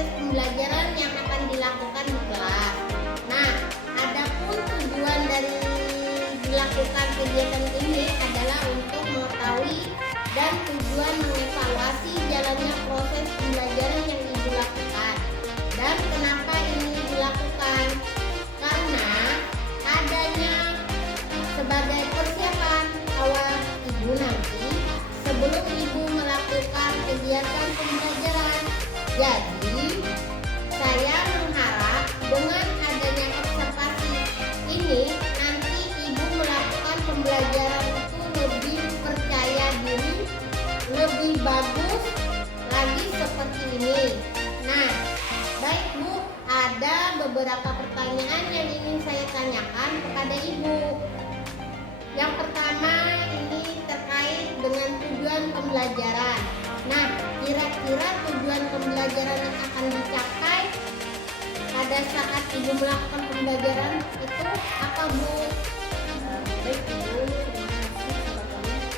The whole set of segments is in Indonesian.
proses pembelajaran yang akan dilakukan di kelas. Nah, adapun tujuan dari dilakukan kegiatan ini adalah untuk mengetahui dan tujuan mengevaluasi jalannya proses pembelajaran yang Ibu lakukan. Dan kenapa ini dilakukan? Karena adanya sebagai persiapan awal Ibu nanti sebelum Ibu melakukan kegiatan pembelajaran. Jadi, saya mengharap dengan adanya observasi ini nanti Ibu melakukan pembelajaran itu lebih percaya diri, lebih bagus lagi seperti ini. Nah, baik Bu, ada beberapa pertanyaan yang ingin saya tanyakan kepada Ibu. Yang pertama ini terkait dengan tujuan pembelajaran. Nah, kira-kira tujuan pembelajaran yang akan dicapai pada saat Ibu melakukan pembelajaran itu apa Bu? Baik Ibu, terima kasih pertanyaannya.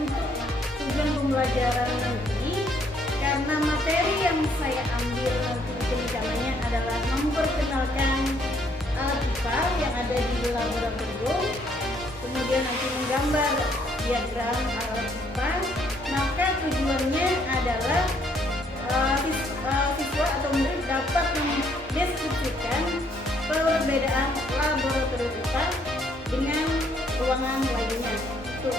Untuk tujuan pembelajaran nanti, karena materi yang saya ambil nanti rencananya adalah memperkenalkan alat IPA yang ada di laboratorium, kemudian nanti menggambar diagram alat IPA, maka tujuannya adalah siswa atau murid dapat mendeskripsikan perbedaan laboratorium IPA dengan ruangan lainnya. Itu.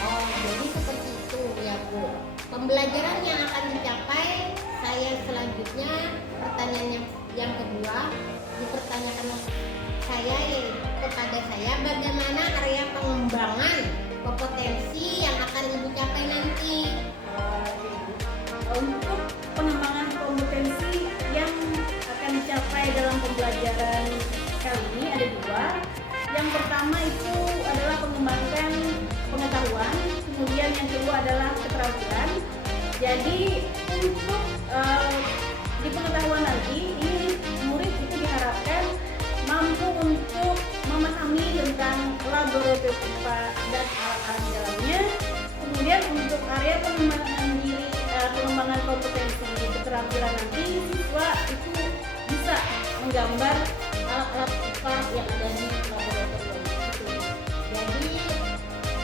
Oh, jadi seperti itu ya Bu. Pembelajaran yang akan dicapai, saya selanjutnya pertanyaan yang kedua dipertanyakan saya kepada saya, bagaimana area pengembangan kompetensi yang akan Ibu capai nanti? Untuk pengembangan kompetensi yang akan dicapai dalam pembelajaran kali ini ada dua. Yang pertama itu adalah mengembangkan pengetahuan, kemudian yang kedua adalah keterampilan. Jadi untuk di pengetahuan nanti ini murid itu diharapkan mampu untuk memahami tentang laboratorium IPA dan alat-alat di dalamnya. Kemudian untuk area pengembangan kompetensi keterampilan nanti siswa itu bisa menggambar alat-alat IPA yang ada di laboratorium. Jadi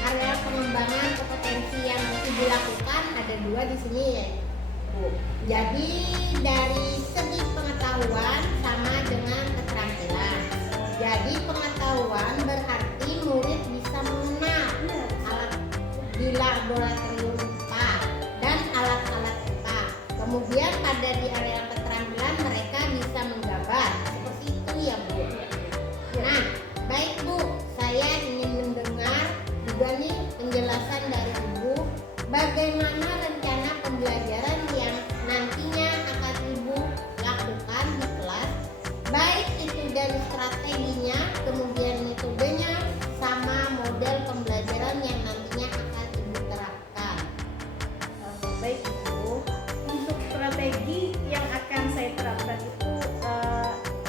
area pengembangan kompetensi yang Ibu lakukan ada dua di sini ya Bu. Jadi dari segi pengetahuan sama dengan keterampilan. Jadi pengetahuan berarti murid bisa mengenal alat di laboratorium IPA dan alat-alat IPA. Kemudian pada di area keterampilan mereka bisa menggambar. Seperti itu ya Bu. Nah, baik Bu, saya ingin mendengar juga nih penjelasan dari Ibu bagaimana rencana pembelajaran yang nantinya akan Ibu lakukan di kelas, baik itu dari strateginya, kemudian metodenya, sama model pembelajaran yang nantinya akan Ibu terapkan. Baik Ibu, untuk strategi yang akan saya terapkan itu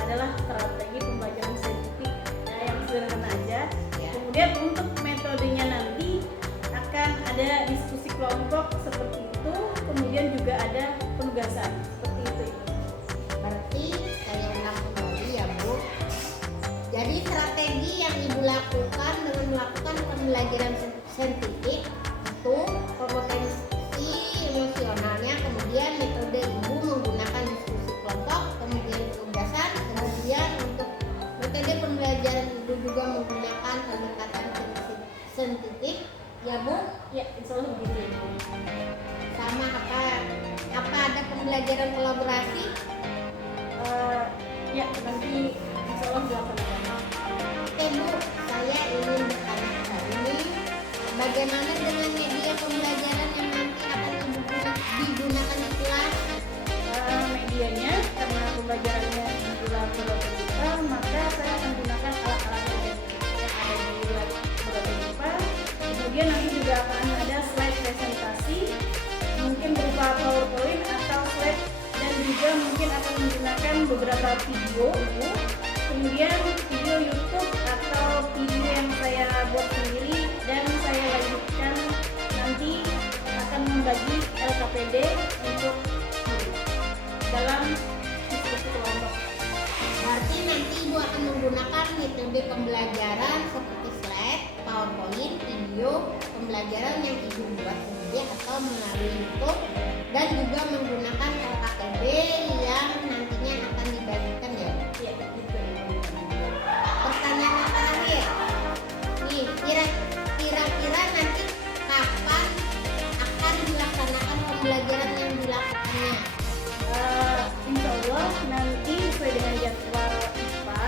adalah strategi pembelajaran saintifik yang sederhana aja. Kemudian untuk metodenya nanti akan ada diskusi kelompok seperti itu, kemudian juga ada penugasan seperti itu. Berarti saya ulang kembali ya Bu. Jadi strategi yang Ibu lakukan dengan melakukan pembelajaran saintifik itu kompetensi emosionalnya, kemudian metode Ibu menggunakan diskusi kelompok, kemudian penugasan, kemudian untuk metode pembelajaran Ibu juga menggunakan pendekatan saintifik ya Bu. Ya, insya Allah begitu Ibu. Sama apa ada pembelajaran kolaborasi? Ya, nanti insya Allah dilaksanakan. Oke Bu, saya ingin bertanya kembali nih, bagaimana dengan media pembelajaran yang nanti akan digunakan di kelas? Medianya, karena pembelajarannya di laboratorium IPA, maka saya akan gunakan alat-alat yang ada di laboratorium IPA. Kemudian nanti juga akan ada slide presentasi, mungkin berupa PowerPoint atau slide, dan juga mungkin akan menggunakan beberapa video. Kemudian video YouTube atau video yang saya buat sendiri dan saya lanjutkan nanti akan membagi LKPD untuk murid dalam menggunakan metode pembelajaran seperti slide, PowerPoint, video pembelajaran yang Ibu buat sendiri atau melalui YouTube, dan juga menggunakan LKTB yang nantinya akan dibagikan ya. Iya, gitu. Pertanyaan yang terakhir, nih kira-kira nanti kapan akan dilaksanakan pembelajaran yang dilakukannya? Insya Allah nanti sesuai dengan jadwal IPA,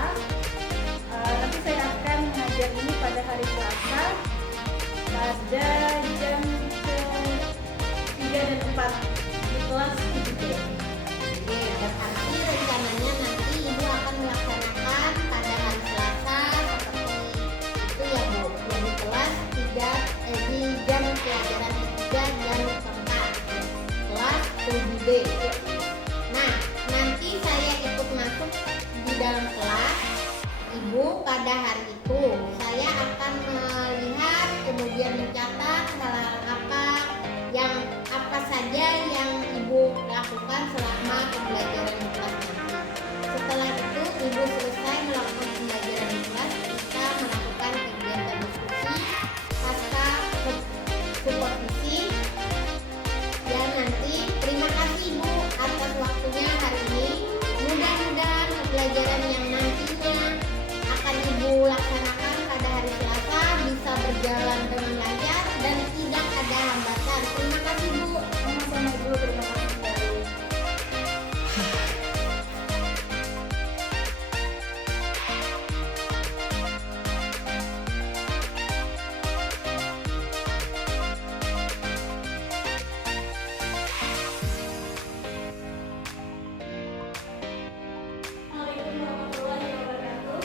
nanti saya akan mengajar ini pada hari Selasa pada jam ke-3 dan 4 di kelas 7B. Oke, berarti rencananya nanti Ibu akan melaksanakan pada hari Selasa seperti itu ya Bu, yang di kelas 3, di jam pelajaran 3 dan 4 kelas 7B. Nah, nanti saya ikut masuk di dalam kelas Ibu pada hari itu. Saya akan melihat kemudian mencatat apa saja yang Ibu lakukan selama pembelajaran di kelas nanti. Setelah itu Ibu selesai melakukan pembelajaran di kelas, kita melakukan kegiatan diskusi pasca supervisi. Ya nanti terima kasih Ibu atas waktunya hari ini. Mudah-mudahan pembelajaran yang nantinya akan Ibu laksanakan pada hari Selasa bisa berjalan dengan lancar dan tidak ada hambatan. Terima kasih Bu. Sama-sama Ibu, terima kasih sekali. Assalamualaikum warahmatullahi wabarakatuh.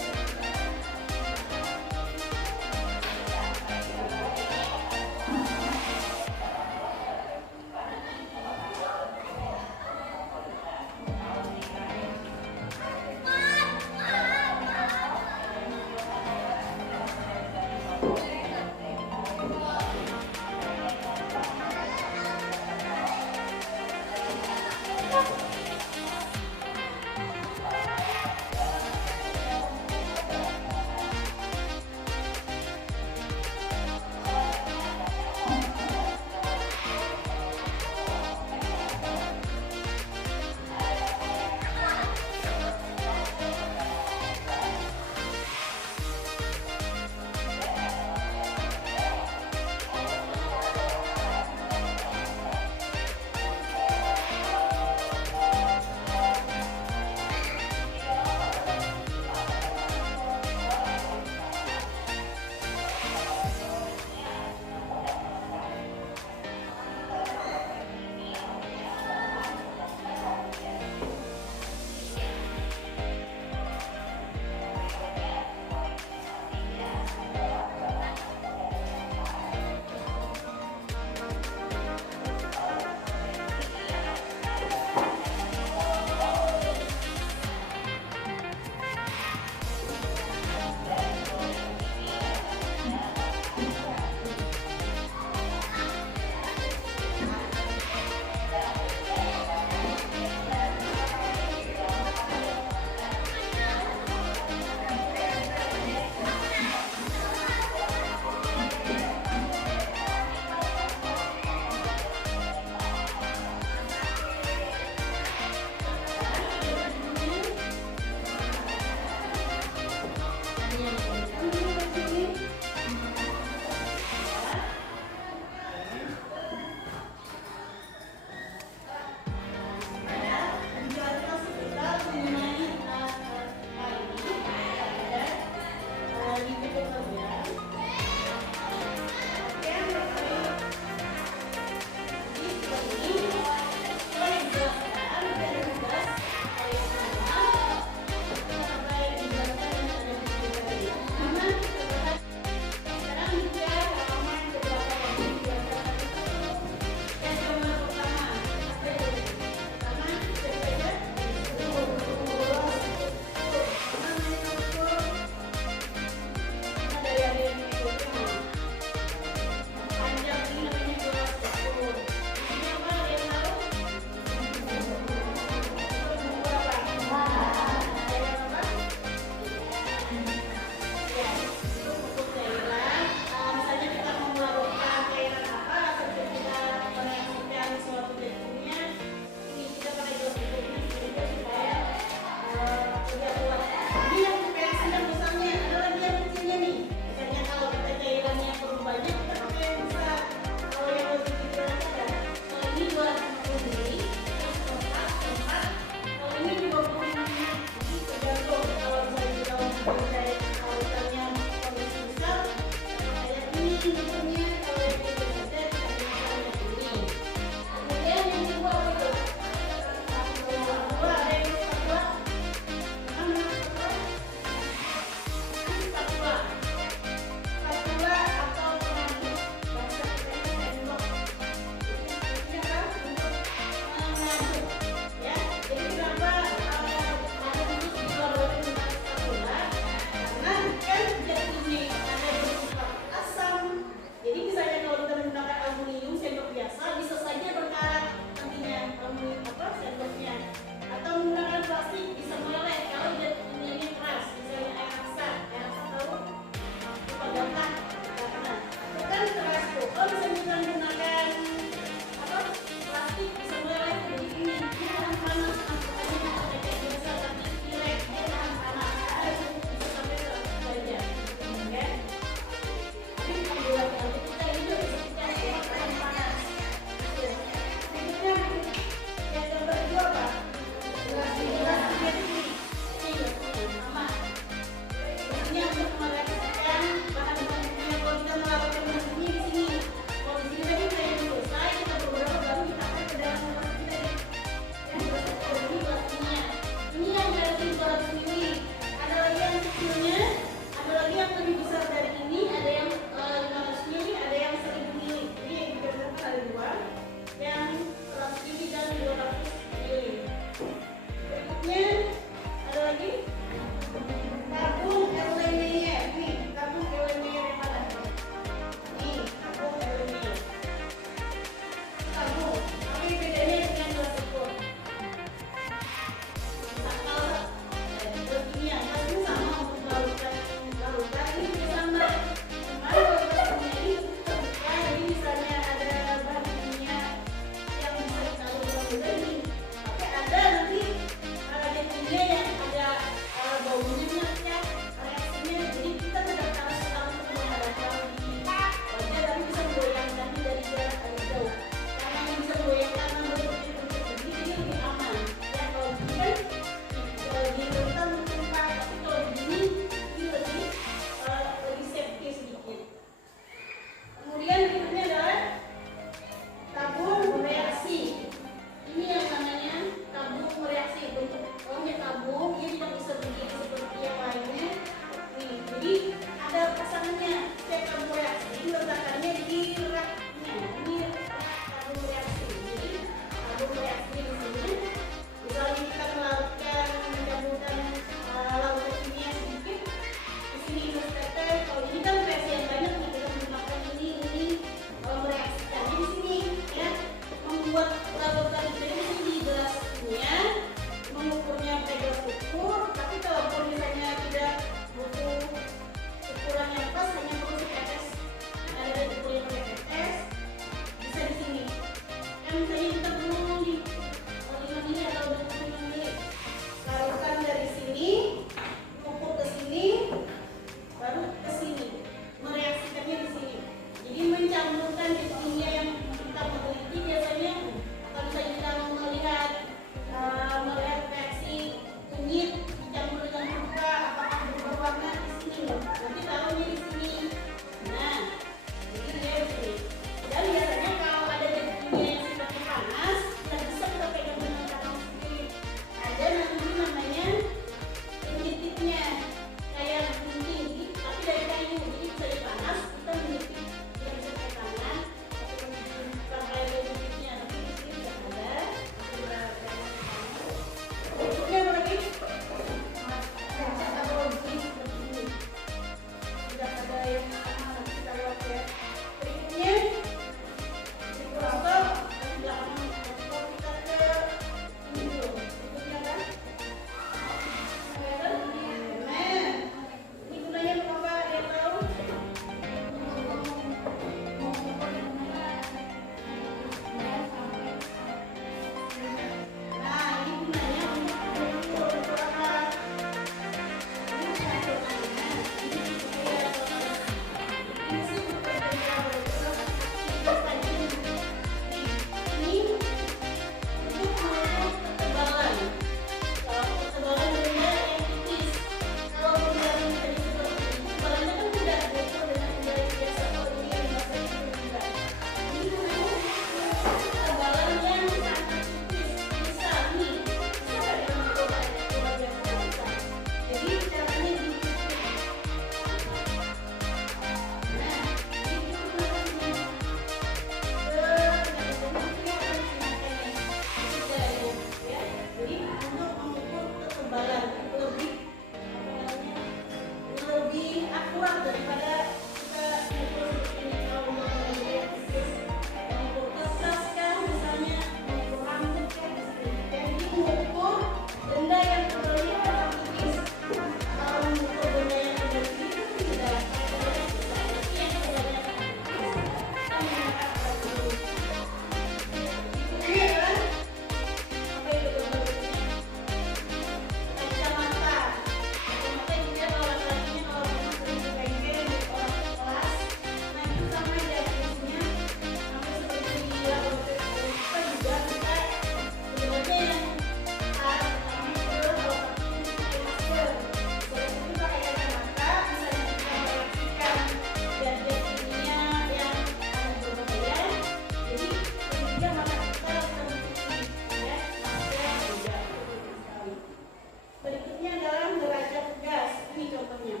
bentuknya.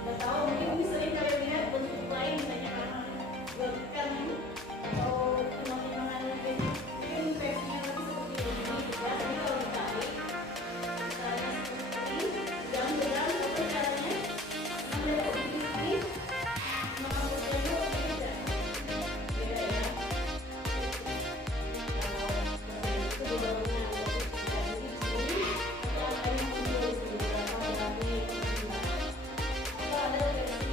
Nggak tahu, mungkin ini sering kalian lihat bentuk lain, misalnya karena ikan atau timang-timangan mungkin versinya lebih seperti ini. Ya, tapi kalau ditarik, caranya seperti ini, jangan berat atau caranya mengambil posisi makan posisinya beda. Beda ya. Kalau itu bedanya jadi di sini ada yang di sini berapa berapa. Kalau ada versi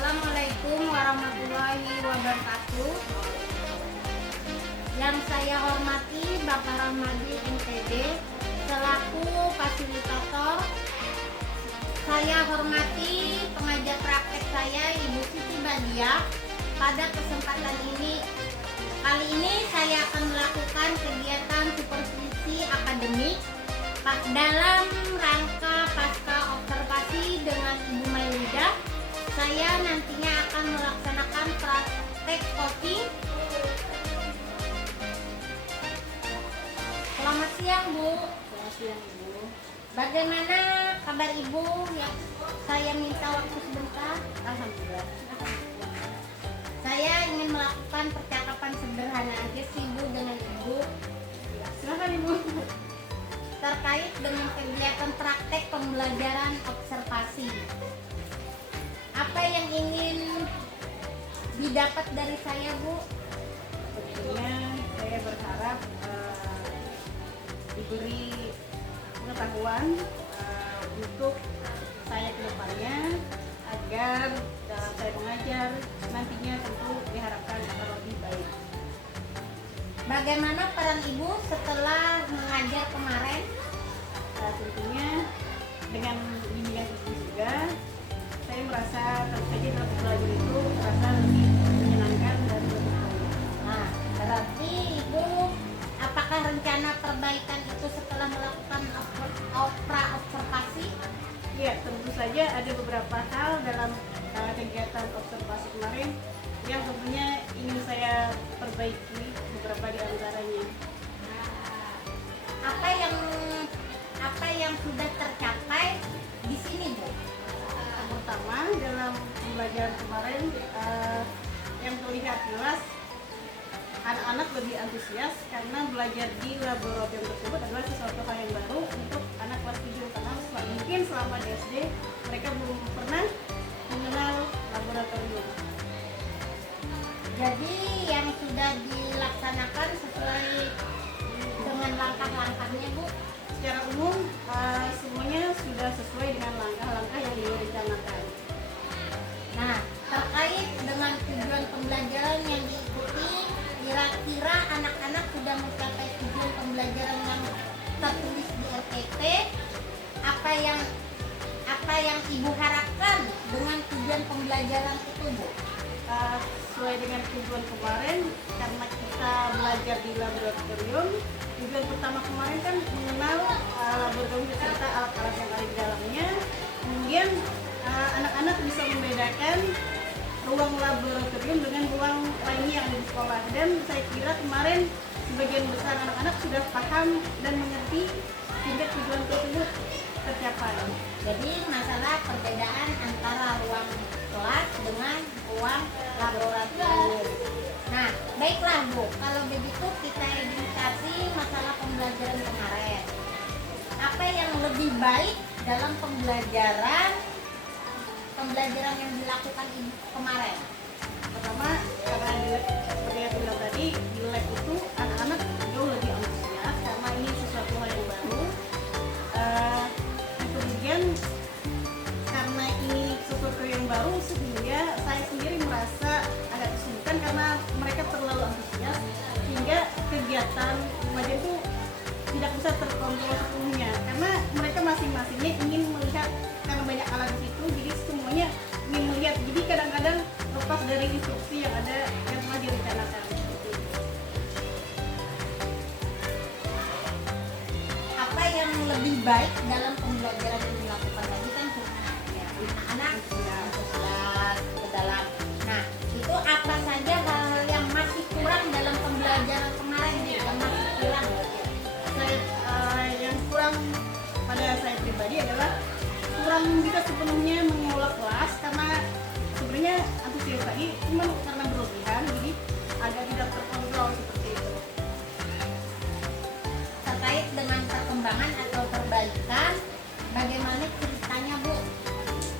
Assalamualaikum warahmatullahi wabarakatuh. Yang saya hormati Bapak Rahmadi MPD selaku fasilitator. Saya hormati pengajar praktek saya Ibu Siti Badia. Pada kesempatan ini, kali ini saya akan melakukan kegiatan supervisi akademik dalam rangka pasca observasi dengan Ibu Mailida. Saya nantinya akan melaksanakan praktek coaching. Selamat siang, Bu. Selamat siang, Ibu. Bagaimana kabar Ibu? Ya, saya minta waktu sebentar. Alhamdulillah. Saya ingin melakukan percakapan sederhana aja sih, Bu, dengan Ibu. Silakan, Ibu. Terkait dengan kegiatan praktek pembelajaran observasi. Apa yang ingin didapat dari saya, Bu? Tentunya saya berharap diberi pengetahuan untuk saya ke depannya agar dalam saya mengajar nantinya tentu diharapkan akan lebih baik. Bagaimana peran Ibu setelah mengajar kemarin? Tentunya dengan bimbingan Ibu juga saya merasa tentu saja dalam belajar itu terasa lebih menyenangkan dan lebih baik. Nah, berarti Ibu, apakah rencana perbaikan itu setelah melakukan observasi? Ya, tentu saja ada beberapa hal dalam kegiatan observasi kemarin yang tentunya ingin saya perbaiki beberapa di antaranya. Apa yang sudah tercapai di sini, Bu? Pertama, dalam pembelajaran kemarin yang terlihat jelas anak-anak lebih antusias karena belajar di laboratorium tersebut adalah sesuatu hal yang baru untuk anak kelas 7 karena mungkin selama di SD mereka belum pernah mengenal laboratorium. Jadi yang sudah dilaksanakan sesuai dengan langkah-langkahnya, Bu? Secara umum semuanya sudah sesuai dengan langkah-langkah yang direncanakan. Nah, terkait dengan tujuan pembelajaran yang diikuti, kira-kira anak-anak sudah mencapai tujuan pembelajaran yang tertulis di RPT. Apa yang Ibu harapkan dengan tujuan pembelajaran itu, Bu? Sesuai dengan tujuan kemarin, karena kita belajar di laboratorium, tujuan pertama kemarin kan mengenal laboratorium beserta alat-alat yang ada di dalamnya. Kemudian anak-anak bisa membedakan ruang laboratorium dengan ruang lainnya yang ada di sekolah, dan saya kira kemarin sebagian besar anak-anak sudah paham dan mengerti sehingga tujuan tersebut tercapai. Jadi masalah perbedaan antara ruang kelas dengan ruang laboratorium. Nah, baiklah, Bu. Kalau begitu kita edukasi masalah pembelajaran kemarin. Apa yang lebih baik dalam pembelajaran yang dilakukan Ibu kemarin? Pertama, karena seperti yang bilang tadi, di lab itu anak-anak jauh lebih antusias karena ini sesuatu hal yang baru. Kemudian karena ini sesuatu yang baru, sehingga saya sendiri merasa agak kesulitan karena mereka terlalu antusias sehingga kegiatan mengajar itu tidak bisa terkontrol sepenuhnya karena mereka masing-masingnya ingin melihat karena banyak alat di situ, jadi semuanya ingin melihat, jadi kadang-kadang lepas dari instruksi yang ada yang telah direncanakan. Apa yang lebih baik dalam pembelajaran yang dilakukan tadi kan ya, anak-anak antusias ke dalam. Nah, itu apa saja hal-hal yang masih kurang dalam pembelajaran kemarin yang masih kurang? Yang kurang pada saya pribadi adalah kurang bisa sepenuhnya mengelola kelas karena sebenarnya antusias tadi cuma karena berlebihan, jadi agak tidak terkontrol seperti itu. Terkait dengan perkembangan atau perbaikan, bagaimana ceritanya, Bu?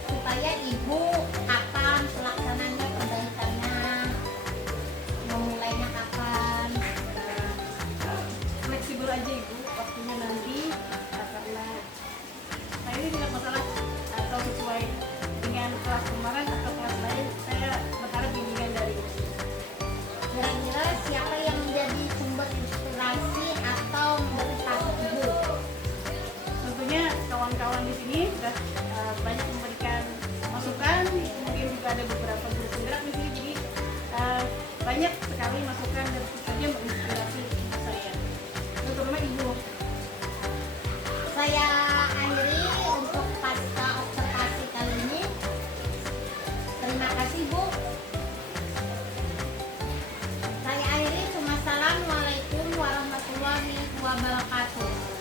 Supaya Ibu kapan pelaksananya perbaikannya, memulainya kapan? Fleksibel aja Ibu, waktunya nanti karena saya ini tidak masalah atau sesuai dengan kelas kemarin atau kelas lain masukan dan saja menginspirasi saya. Terutama Ibu. Saya akhiri untuk pasca observasi kali ini. Terima kasih Bu. Saya akhiri. Wassalamualaikum warahmatullahi wabarakatuh.